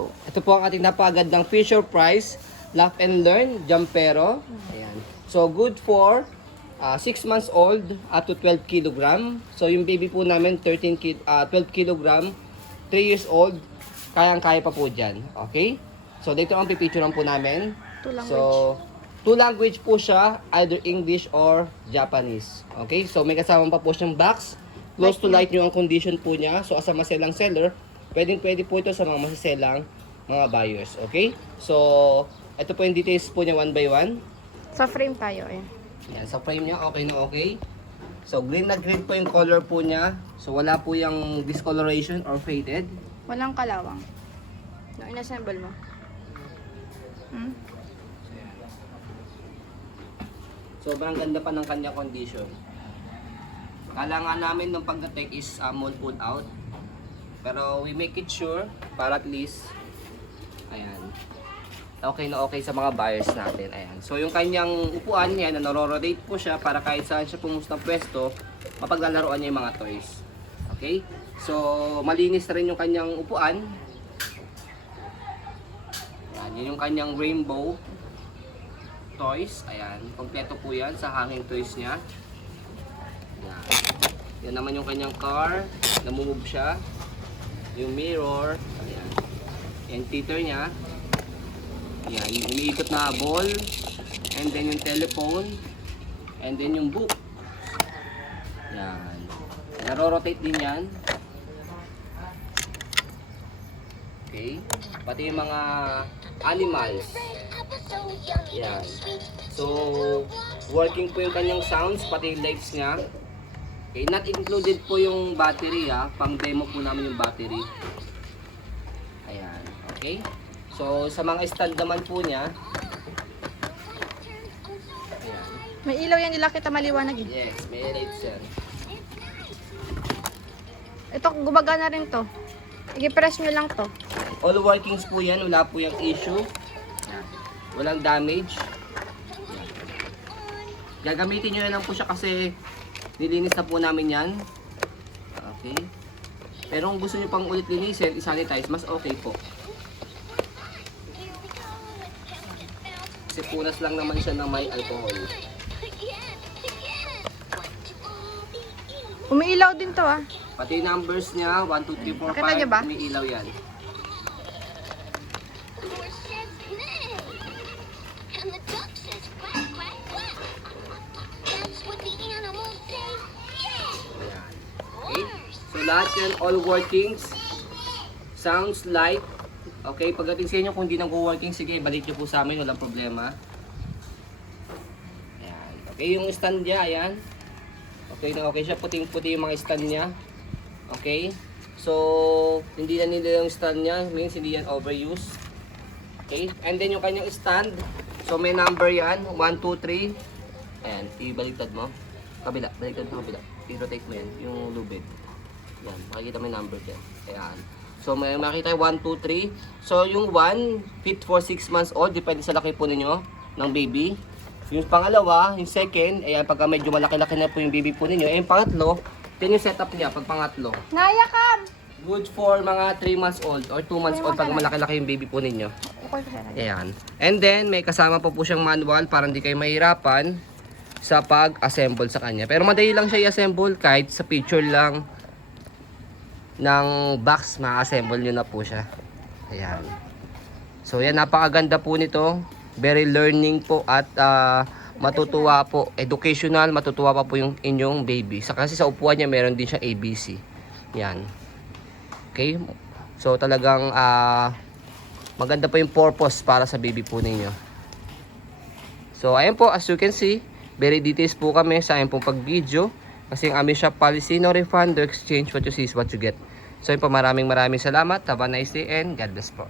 Ito po ang ating napagandang Fisher Price Laugh and Learn Jumpero. Ayan. So, good for 6 months old up to 12 kilogram. So, yung baby po namin, 12 kilogram, 3 years old, kayang-kaya pa po dyan. Okay? So, dito ang pipicturean po namin. So, 2 language po siya, either English or Japanese. Okay? So, may kasama pa po siyang box. Close to light nyo ang condition po niya. So, as a maselang seller, pwede po ito sa mga masaselang mga buyers. Okay? So, ito po yung details po niya one by one. Sa frame tayo eh. Yan, sa frame niya, okay na okay. So, green na green po yung color po niya. So, wala po yung discoloration or faded. Walang kalawang. No, inassemble mo. Sobrang ganda pa ng kanya condition. Kailangan namin nung pagdating is mold pull out. Pero we make it sure para at least ayan. Okay na okay sa mga buyers natin. Ayan. So yung kanyang upuan niya na naro-rotate po siya para kahit saan siya pumunta ng pwesto, mapaglalaroan niya yung mga toys. Okay? So malinis na rin yung kanyang upuan. Ayan, yun yung kanyang rainbow toys. Ayan, kompleto po yan sa hanging toys niya. Ayan. Yan naman yung kanyang car, namumove siya. Yung mirror, ayan. Yung teeter niya. Ayan, yung umiikot na ball. And then yung telephone. And then yung book. Ayan. Naro-rotate din yan. Okay. Pati yung mga animals. Ayan. So, working po yung kanyang sounds, pati yung lights niya. Okay, not included po yung battery ha. Pang demo po namin yung battery. Ayan, okay. So, sa mga stand naman po niya. Ayan. May ilaw yan nila kita maliwanag eh. Yes, may lights yan. Ito, gumagana rin to. I-press nyo lang to. All workings po yan, wala po yung issue. Ayan. Walang damage. Ayan. Gagamitin nyo na lang po siya kasi nilinis na po namin yan. Okay. Pero kung gusto nyo pang ulit linisin, isanitize, mas okay po. Kasi punas lang naman siya ng may alcohol. Umiilaw din to ah. Pati numbers niya, 1, 2, 3, 4, 5, Nakita niyo ba? umiilaw yan. So lahat yan, all workings, sounds light. Okay, pagdating sa inyo kung hindi nag-working, sige, balik nyo po sa amin, walang problema. Ayan. Okay, yung stand niya, ayan. Okay na okay siya, puting-puti yung mga stand niya. Okay, so hindi na nila yung stand niya, means hindi yan overused. Okay, and then yung kanyang stand, so may number yan, 1, 2, 3. Ayan, ibaliktad mo. Kabila, baliktad mo kabila. I-rotate mo yan, yung lubid. Yan, makikita mo yung number dyan. Ayan. So, may makikita yung 1, 2, 3. So, yung 1, fit for 6 months old. Depende sa laki po ninyo ng baby. Yung pangalawa, yung second, ayan, pagka medyo malaki-laki na po yung baby po ninyo. Yung pangatlo, yan yung setup niya, pag pangatlo. Naya kam! Good for mga 3 months old or 2 months old pag malaki-laki yung baby po ninyo. Ayan. And then, may kasama po siyang manual para hindi kayo mahirapan sa pag-assemble sa kanya. Pero madali lang siya i-assemble kahit sa picture lang ng box, ma-assemble nyo na po siya. Ayan. So yan, napakaganda po nito. Very learning po at matutuwa po. Educational, matutuwa pa po yung inyong baby. Kasi sa upuan niya meron din siya ABC. Yan. Okay. So talagang maganda po yung purpose para sa baby po ninyo. So ayan po, as you can see, very details po kami sa ayan pong pag-video. Kasi ang aming shop policy, no refund, no exchange, what you see is what you get. So yun po, maraming salamat. Have a nice day and God bless po.